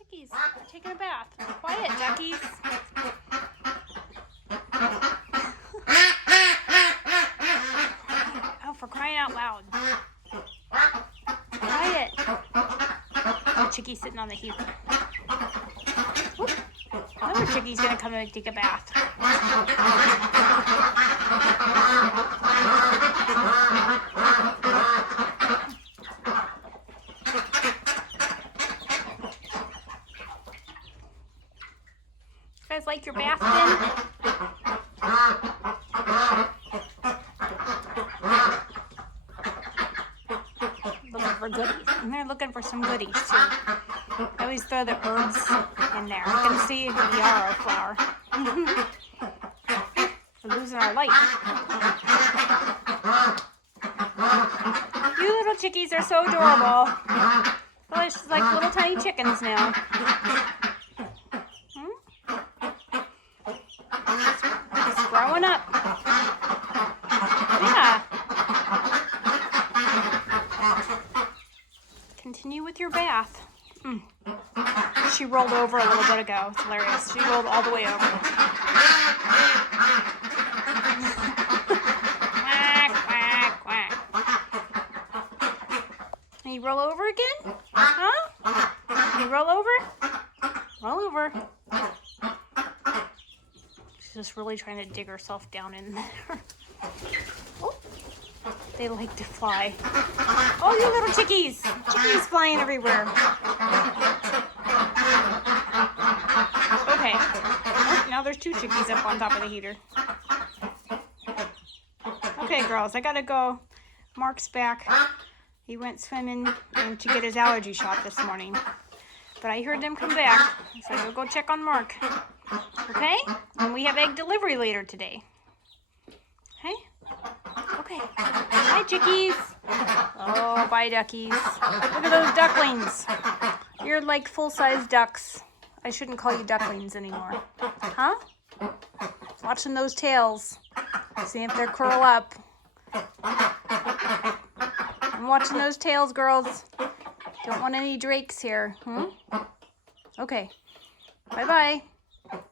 chickies are taking a bath. Quiet, duckies. Oh, for crying out loud. Quiet. Oh, chickie sitting on the heap. Whoop. Another chickie's gonna come and take a bath. You guys like your bath bin? Looking for goodies. And they're looking for some goodies too. I always throw the herbs in there. You can see the yarrow flower. We're losing our light. You little chickies are so adorable. Oh, it's like little tiny chickens now. It's growing up. Yeah. Continue with your bath. She rolled over a little bit ago. It's hilarious. She rolled all the way over. Quack, quack, quack. Can you roll over again? Huh? Can you roll over? Roll over. She's just really trying to dig herself down in there. Oh, they like to fly. Oh, you little chickies. Chickies flying everywhere. Okay. Oh, now there's two chickies up on top of the heater. Okay, girls, I gotta go. Mark's back. He went swimming to get his allergy shot this morning. But I heard them come back, so we'll go check on Mark. Okay? And we have egg delivery later today. Okay? Okay. Bye, chickies. Oh, bye, duckies. Look at those ducklings. You're like full-size ducks. I shouldn't call you ducklings anymore. Huh? Watching those tails. See if they're curl up. I'm watching those tails, girls. Don't want any drakes here. Okay. Bye-bye.